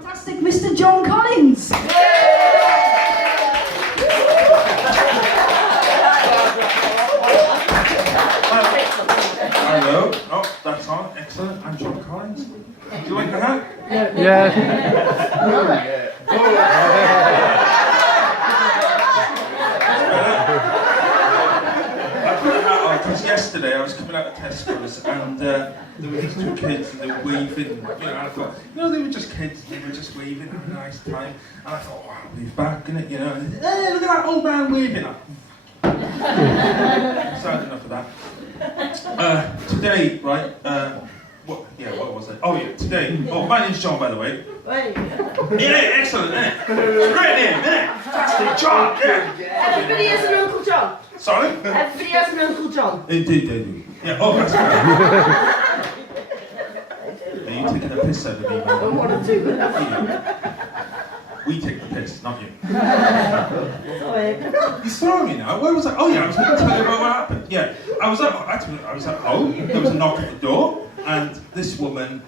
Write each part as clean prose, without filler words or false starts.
Fantastic, Mr. John Collins. Hello. Oh, that's on. Excellent. I'm John Collins. Do you like the hat? Yeah. I put a hat on because yesterday I was coming out of Tesco's and there were these two kids and they were waving. You know, and I thought, they were just kids. They were just waving, having a nice time. And I thought, wow, wave back, innit? You know, and, hey, look at that old man waving. Sad enough of that. Today, right? What was it? Oh yeah, today. Oh, my name's John, by the way. Yeah, excellent, isn't it? Great name, isn't it? Fantastic, John. Yeah. Everybody has an Uncle John. Sorry? Everybody has an Uncle John. Indeed, they do. Yeah. Oh, that's great. Are you taking a piss out of me, man? I want to do that. We take the piss, not you. Sorry. He's throwing me now. Where was I? Oh yeah, I was going to tell you about what happened. Yeah, I was at home. There was a knock at the door, and this woman,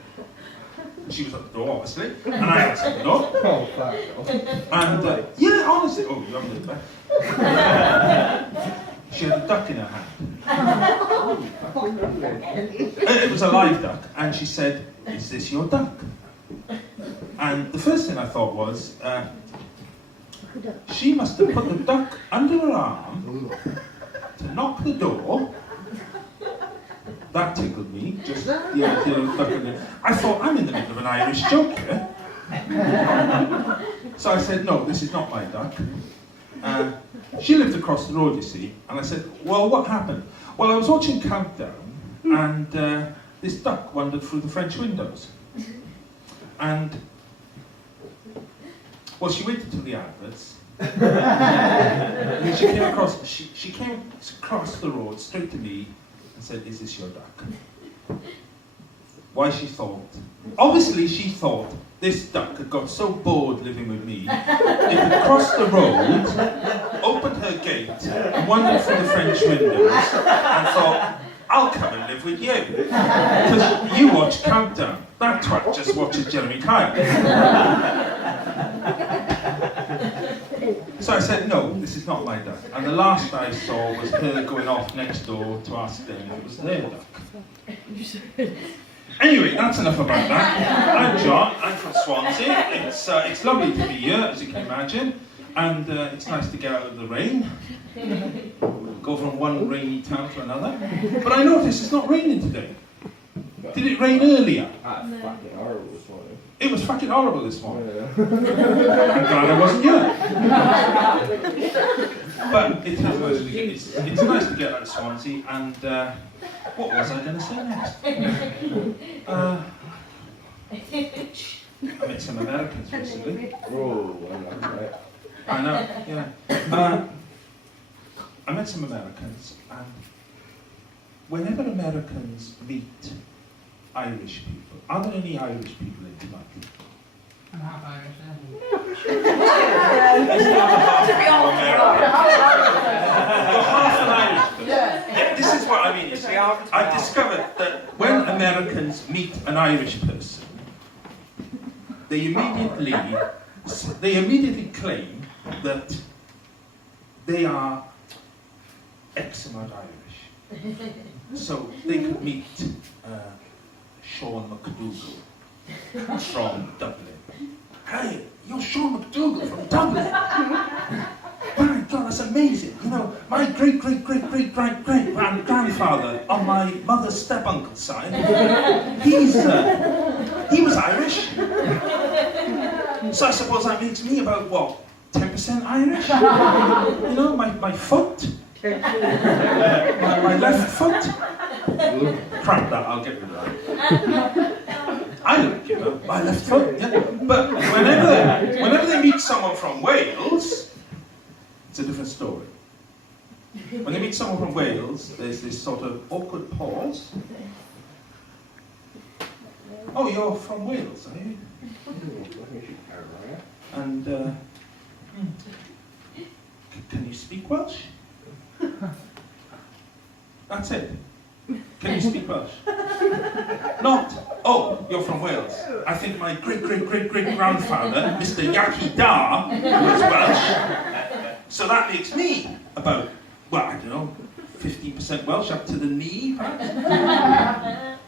she was at the door, obviously, and I answered the door. Oh, fuck. And yeah, honestly, oh, you haven't looked back. She had a duck in her hand. It was a live duck, and she said, "Is this your duck?" And the first thing I thought was, she must have put the duck under her arm to knock the door. That tickled me, just the idea of the duck in there. I thought, I'm in the middle of an Irish joke here. So I said, no, this is not my duck. She lived across the road, you see, and I said, well, what happened? Well, I was watching Countdown, and this duck wandered through the French windows. And, well, she waited till the adverts. And then she came across the road straight to me and said, "Is this your duck?" Why she thought? Obviously, she thought this duck had got so bored living with me, it had crossed the road, opened her gate, and wandered through the French windows, and thought, "I'll come and live with you. Because you watch Countdown. That twat just watches Jeremy Kyle." So I said, no, this is not my duck. And the last I saw was her going off next door to ask them if it was their duck. Anyway, that's enough about that. I'm John, I'm from Swansea. It's lovely to be here, as you can imagine. And it's nice to get out of the rain. Go from one rainy town to another. But I noticed it's not raining today. Did it rain earlier? Fucking horrible this morning. It was fucking horrible this morning. Yeah. I'm glad I wasn't here. But it's nice to get out of Swansea. And what was I going to say next? I met some Americans recently. Oh, I know, right? I know, yeah. I met some Americans, and whenever Americans meet Irish people, are there any Irish people in tonight? I'm half Irish, You're half an Irish person. Yeah, this is what I mean. You see, I've discovered that when Americans meet an Irish person, they immediately claim that they are X amount Irish. So they could meet Sean McDougall from Dublin. Hey, you're Sean McDougall from Dublin. My God, that's amazing. You know, my great-great-great-great-great-great-grandfather on my mother's step-uncle's side, he was Irish. So I suppose that makes me about, what, 10% Irish? You know, my foot, my left foot. Crap that, I'll get rid of that. I like, you know, my left foot, yeah. But whenever they meet someone from Wales, it's a different story. When they meet someone from Wales, there's this sort of awkward pause. Oh, you're from Wales, are you? And can you speak Welsh? That's it. Can you speak Welsh? Not. Oh, You're from Wales. I think my great-great-great-great-grandfather, Mr. Yaki Dar, was Welsh. So that makes me about, well, I don't know, 15% Welsh up to the knee, perhaps?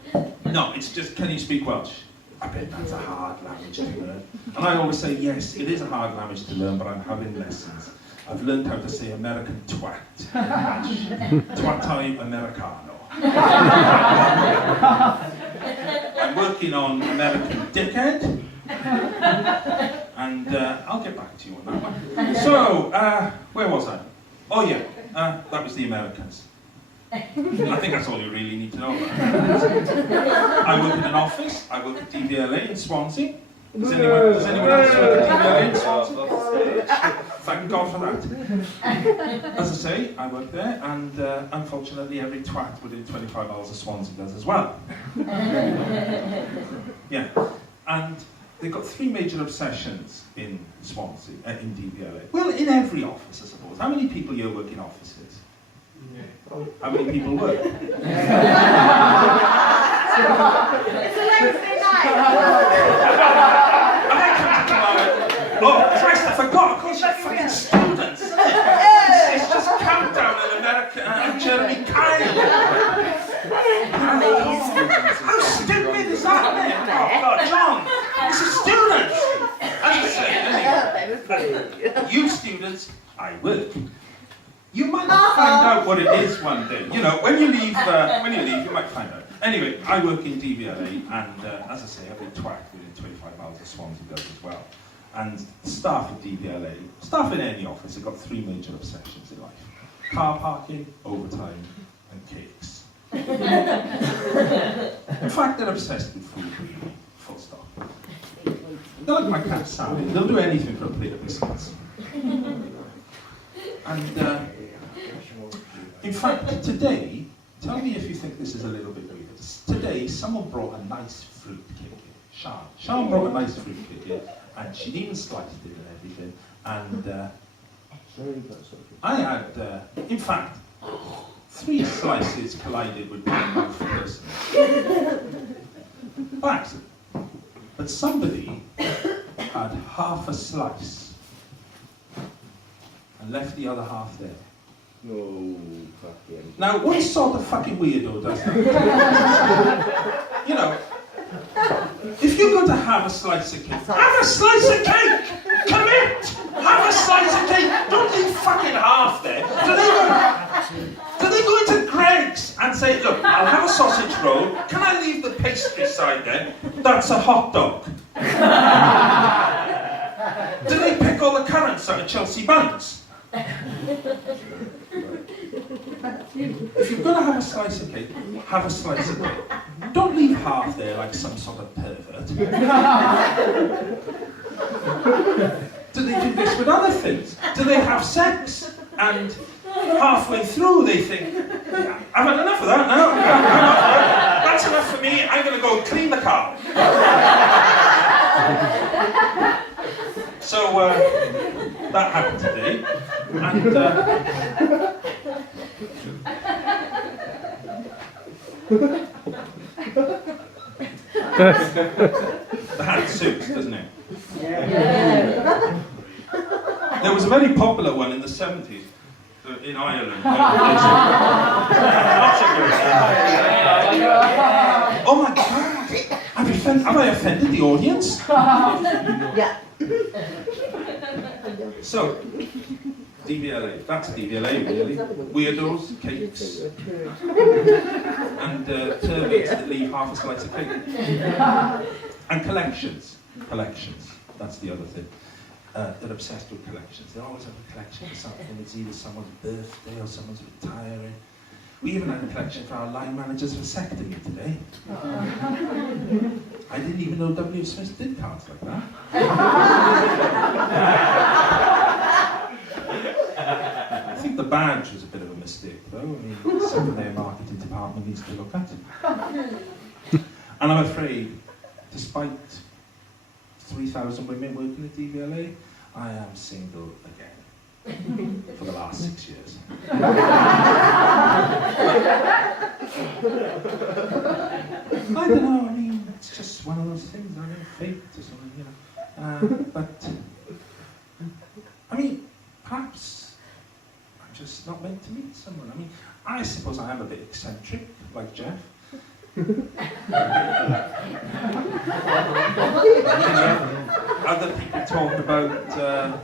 No, it's just, can you speak Welsh? I bet that's a hard language to learn. And I always say, yes, it is a hard language to learn, but I'm having lessons. I've learned how to say American twat in Welsh. Twattai Americano. I'm working on American dickhead. And I'll get back to you on that one. So, where was I? Oh yeah, that was the Americans. I think that's all you really need to know about Americans. I work in an office. I work at DVLA in Swansea. Does anyone else work at DVLA in Swansea? Thank God for that. As I say, I work there, and unfortunately every twat within 25 miles of Swansea does as well. Yeah, and they've got 3 major obsessions in Swansea, in DVLA. Well, in every office, I suppose. How many people here work in offices? How many people work? It's a Wednesday night. And I come to tomorrow. Oh, Christ, I forgot. Of course, you're fucking students, isn't it? It's just Countdown in America and Jeremy Kyle. How stupid is that, man? Oh, God, John. This is students. As I say, anyway, you students, I work. You might find out what it is one day. You know, when you leave, you might find out. Anyway, I work in DVLA, and as I say, every twat within 25 miles of Swansea does as well. And staff at DVLA, staff in any office, have got 3 major obsessions in life: car parking, overtime, and cakes. In fact, they're obsessed with food, really, full stop. They're like my cat Sally. They'll do anything for a plate of biscuits. And in fact, today, tell me if you think this is a little bit weird. Today, someone brought a nice fruit cake in. Sean brought a nice fruit cake in, and she'd even sliced it and everything. And I had, in fact, 3 slices collided with my mouth personally. By accident. But somebody had half a slice and left the other half there. No, fucking. Now, what sort of fucking weirdo does that? You know, if you're going to have a slice of cake, have a slice of cake! Commit! Have a slice of cake! Don't leave fucking half there. Do they go into Greg's and say, look, I'll have a sausage roll, can I leave the pastry side then? That's a hot dog. Do they pick all the currants out of Chelsea buns? If you're going to have a slice of cake, have a slice of cake. Don't leave half there like some sort of pervert. Do they do this with other things? Do they have sex and halfway through they think, yeah, I've had enough of that now. That's enough for me. I'm going to go clean the car. So that happened today, and the hat suits, doesn't it? Yeah. There was a very popular one in the 70s in Ireland. Oh my God! Have I offended the audience? Yeah. So, DVLA, that's DVLA really. Weirdos, cakes, and turbots that leave half a slice of cake. And collections, that's the other thing. They're obsessed with collections. They always have a collection for something. It's either someone's birthday or someone's retiring. We even had a collection for our line manager's vasectomy today. I didn't even know W. Smith did cards like that. I think the badge was a bit of a mistake, though. I mean, something their marketing department needs to look at. And I'm afraid, despite 3,000 women working at DVLA, I am single again. For the last 6 years. I don't know, I mean, it's just one of those things, I mean, fate or something, you know. But, I mean, perhaps I'm just not meant to meet someone. I mean, I suppose I am a bit eccentric, like Jeff. Other people talk about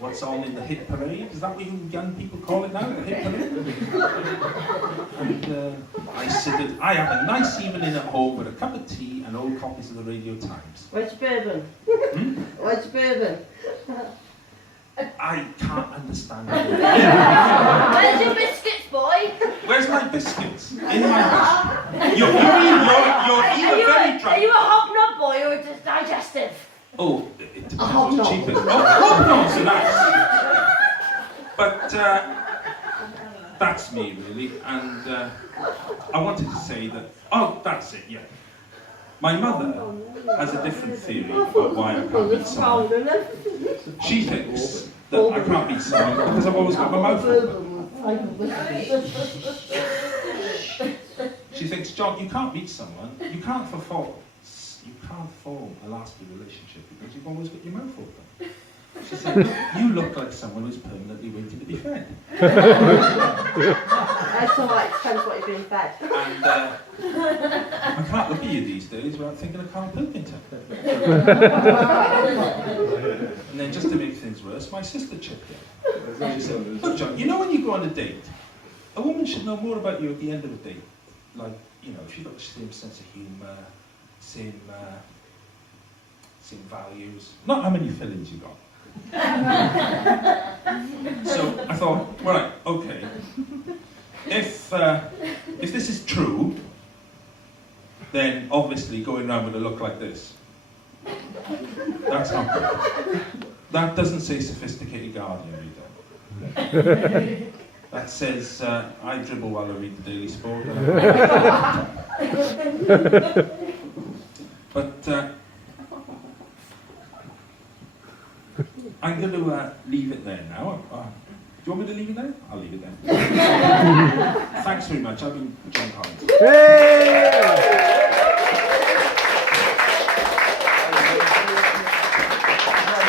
what's on in the hit parade. Is that what you young people call it now, the hit parade? And I have a nice evening at home with a cup of tea and old copies of the Radio Times. Where's your bourbon? Where's your bourbon? I can't understand it. Where's your biscuits, boy? Where's my biscuits? In my biscuits. You're either very drunk. Are you a hobnob boy or just digestive? Oh, it depends hobnob. what's cheapest. Hobnobs are nice. But that's me, really. And I wanted to say that, oh, that's it, yeah. My mother has a different theory about why I can't meet someone. She thinks that I can't meet someone because I've always got my mouth open. She thinks, John, you can't meet someone, you can't form a lasting relationship because you've always got your mouth open. She said, you look like someone who's permanently waiting to be fed. That's all right, depends what you're being fed. And I can't look at you these days without thinking of Carl Pilkington. And then just to make things worse, my sister chipped in. She said, look John, you know when you go on a date, a woman should know more about you at the end of a date. Like, you know, if you've got the same sense of humour, same values, not how many fillings you got. So I thought, right, okay, if this is true, then obviously going around with a look like this, that's not good. That doesn't say sophisticated guardian reader. That says I dribble while I read the Daily Sport. But I'm going to leave it there now. Do you want me to leave it there? I'll leave it there. Thanks very much. I've been John Collins. Hey!